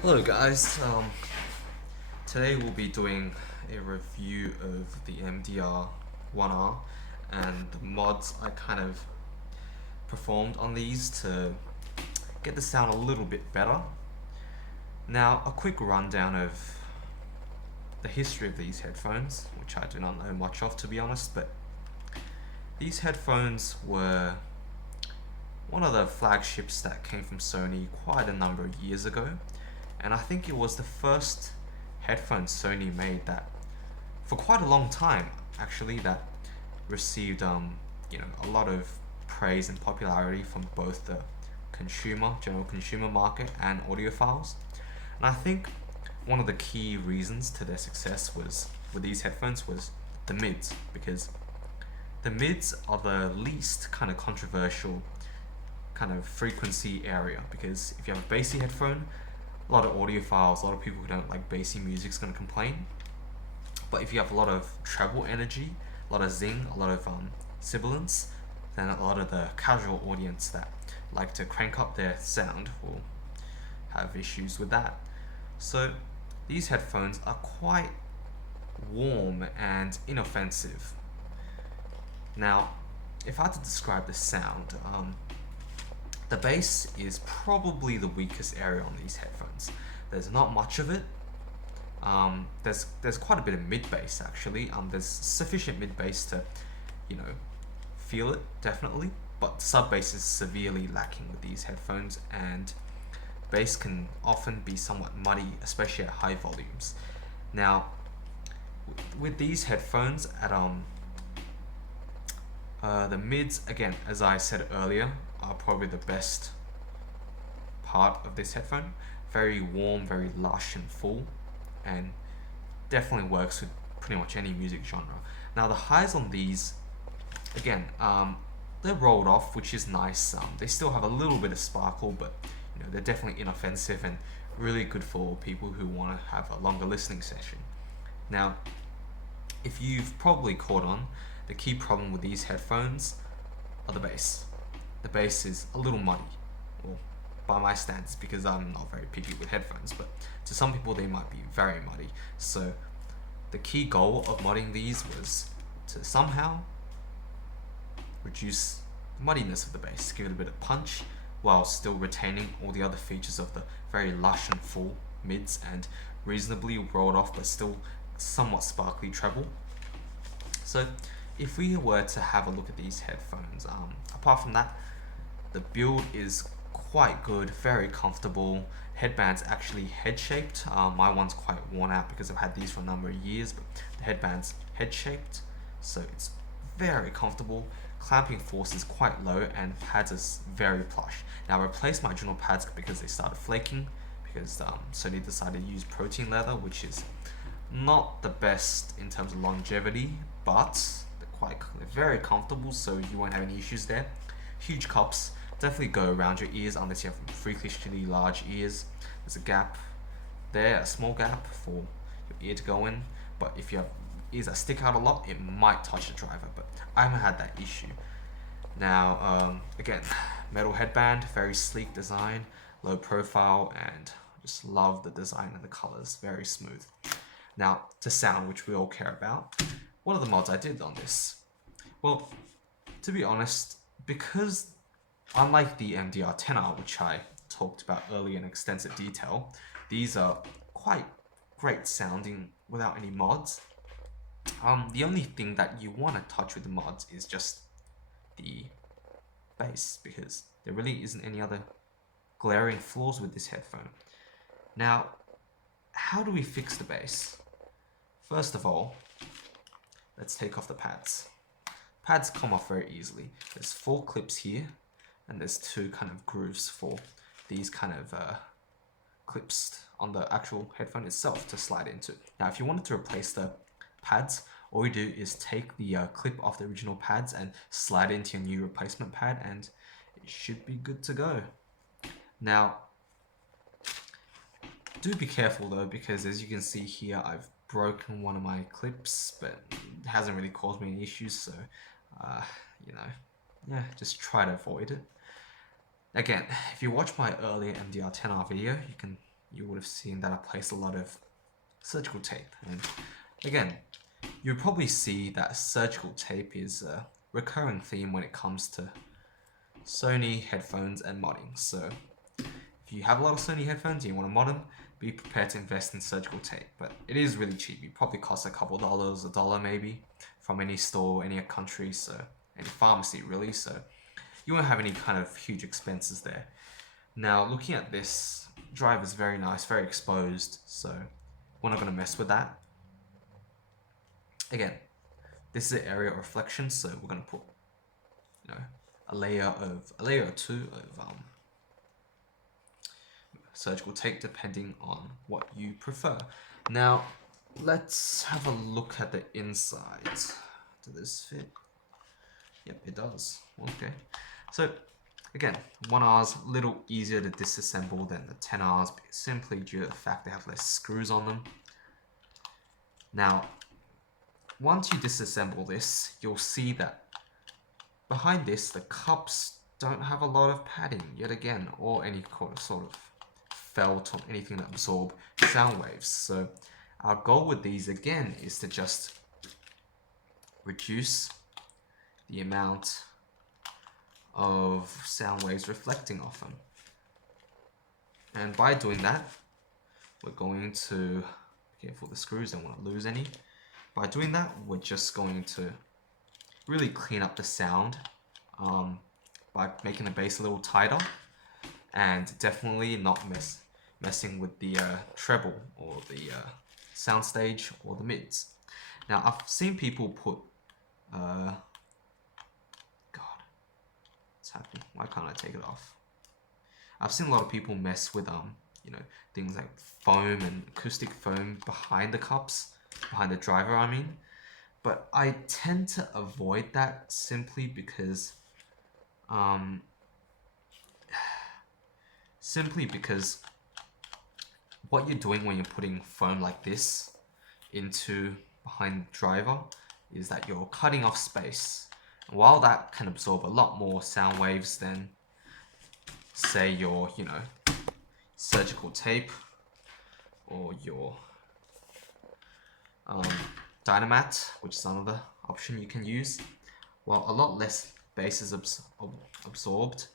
Hello guys, today we'll be doing a review of the MDR 1R and the mods I kind of performed on these to get the sound a little bit better. Now, a quick rundown of the history of these headphones, which I do not know much of to be honest, but these headphones were one of the flagships that came from Sony quite a number of years ago, and I think it was the first headphone Sony made that for quite a long time actually that received a lot of praise and popularity from both the general consumer market and audiophiles. And I think one of the key reasons to their success was with these headphones was the mids, because the mids are the least kind of controversial kind of frequency area, because if you have a bassy headphone, a lot of audiophiles, a lot of people who don't like bassy music is going to complain. But if you have a lot of treble energy, a lot of zing, a lot of sibilance, then a lot of the casual audience that like to crank up their sound will have issues with that. So these headphones are quite warm and inoffensive. Now, if I had to describe the sound, the bass is probably the weakest area on these headphones. There's not much of it. There's quite a bit of mid bass actually. There's sufficient mid bass to, you know, feel it definitely, but sub bass is severely lacking with these headphones, and bass can often be somewhat muddy, especially at high volumes. Now, with these headphones at the mids, again, as I said earlier, are probably the best part of this headphone. Very warm, very lush and full, and definitely works with pretty much any music genre. Now the highs on these, again, they're rolled off, which is nice. They still have a little bit of sparkle, but they're definitely inoffensive and really good for people who want to have a longer listening session. Now, if you've probably caught on, the key problem with these headphones are the bass. The bass is a little muddy, well, by my standards, because I'm not very picky with headphones, but to some people they might be very muddy. So the key goal of modding these was to somehow reduce the muddiness of the bass, give it a bit of punch, while still retaining all the other features of the very lush and full mids and reasonably rolled off but still somewhat sparkly treble. So if we were to have a look at these headphones, apart from that, the build is quite good, very comfortable. Headband's actually head-shaped. My one's quite worn out because I've had these for a number of years, but the headband's head-shaped, so it's very comfortable. Clamping force is quite low, and pads are very plush. Now I replaced my original pads because they started flaking, because Sony decided to use protein leather, which is not the best in terms of longevity, but they're very comfortable, so you won't have any issues there. Huge cups, definitely go around your ears unless you have freakishly large ears. There's a gap there, a small gap for your ear to go in, but if you have ears that stick out a lot, it might touch the driver, but I haven't had that issue. Now, again, metal headband, very sleek design, low profile, and I just love the design and the colors, very smooth. Now, to sound, which we all care about, what are the mods I did on this? Well, to be honest, because unlike the MDR10R, which I talked about earlier in extensive detail, these are quite great sounding without any mods. The only thing that you want to touch with the mods is just the bass, because there really isn't any other glaring flaws with this headphone. Now, how do we fix the bass? First of all, let's take off the pads. Pads come off very easily. There's 4 clips here, and there's 2 kind of grooves for these kind of clips on the actual headphone itself to slide into. Now, if you wanted to replace the pads, all you do is take the clip off the original pads and slide it into your new replacement pad, and it should be good to go. Now, do be careful though, because as you can see here, I've broken one of my clips, but it hasn't really caused me any issues, so yeah, just try to avoid it. Again, if you watch my earlier MDR10R video, you can you would have seen that I placed a lot of surgical tape. And again, you'll probably see that surgical tape is a recurring theme when it comes to Sony headphones and modding. So if you have a lot of Sony headphones and you want to mod them, be prepared to invest in surgical tape. But it is really cheap. It probably costs a couple dollars, $1 maybe, from any store, any country, so any pharmacy really. So you won't have any kind of huge expenses there. Now looking at this driver is very nice, very exposed, so we're not going to mess with that. Again, this is an area of reflection, so we're going to put, you know, a layer or two of surgical tape depending on what you prefer. Now let's have a look at the inside. Does this fit? Yep, it does. Okay, so again, 1Rs a little easier to disassemble than the 10Rs simply due to the fact they have less screws on them. Now once you disassemble this, you'll see that behind this the cups don't have a lot of padding yet again, or any sort of felt or anything that absorb sound waves. So our goal with these again is to just reduce the amount of sound waves reflecting off them. And by doing that, we're going to be careful with the screws, don't want to lose any. By doing that, we're just going to really clean up the sound by making the bass a little tighter, and definitely not messing with the treble or the soundstage or the mids. Now I've seen people put God, what's happening? Why can't I take it off? I've seen a lot of people mess with you know, things like foam and acoustic foam behind the cups, behind the driver I mean, but I tend to avoid that simply because what you're doing when you're putting foam like this into behind the driver is that you're cutting off space. And while that can absorb a lot more sound waves than say your, you know, surgical tape or your Dynamat, which is another option you can use, while a lot less bass is absorbed,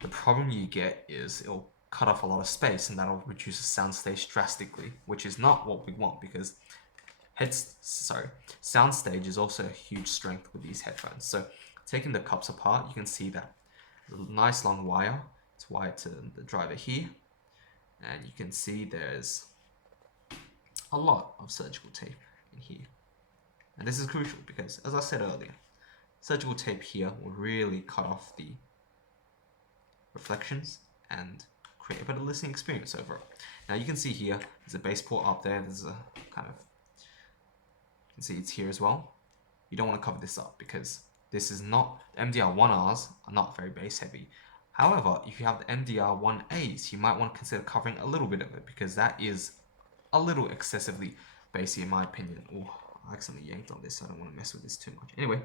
the problem you get is it'll cut off a lot of space, and that'll reduce the soundstage drastically, which is not what we want, because soundstage is also a huge strength with these headphones. So taking the cups apart, you can see that nice long wire. It's wired to the driver here, and you can see there's a lot of surgical tape in here. And this is crucial because, as I said earlier, surgical tape here will really cut off the reflections and create a better listening experience overall. Now you can see here, there's a bass port up there, there's a kind of, you can see it's here as well. You don't want to cover this up because this is not, MDR1Rs are not very bass heavy. However, if you have the MDR1As, you might want to consider covering a little bit of it because that is a little excessively bassy in my opinion. Oh, I accidentally yanked on this, so I don't want to mess with this too much. Anyway,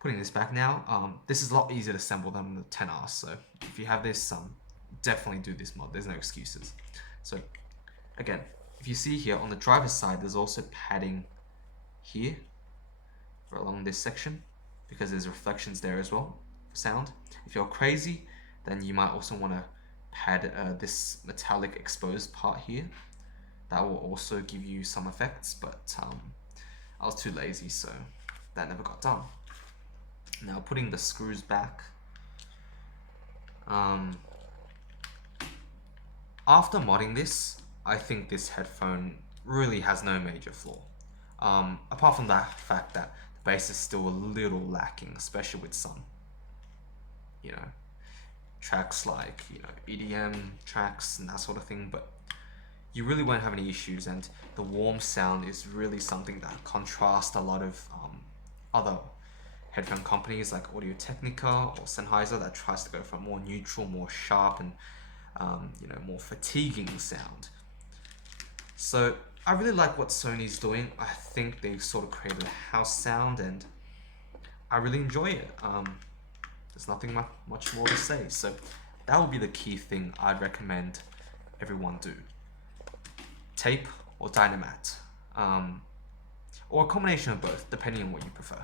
putting this back now, this is a lot easier to assemble than the 10Rs, so if you have this, definitely do this mod, there's no excuses. So again, if you see here on the driver's side, there's also padding here along this section because there's reflections there as well for sound. If you're crazy, then you might also want to pad this metallic exposed part here. That will also give you some effects, but I was too lazy, so that never got done. Now putting the screws back, after modding this, I think this headphone really has no major flaw. Apart from that fact that the bass is still a little lacking, especially with some, you know, tracks like, you know, EDM tracks and that sort of thing, but you really won't have any issues, and the warm sound is really something that contrasts a lot of other headphone companies like Audio-Technica or Sennheiser that tries to go for a more neutral, more sharp, and you know, more fatiguing sound. So I really like what Sony's doing. I think they've sort of created a house sound, and I really enjoy it. There's nothing much more to say. So that would be the key thing I'd recommend everyone do? Tape or Dynamat? Or a combination of both, depending on what you prefer.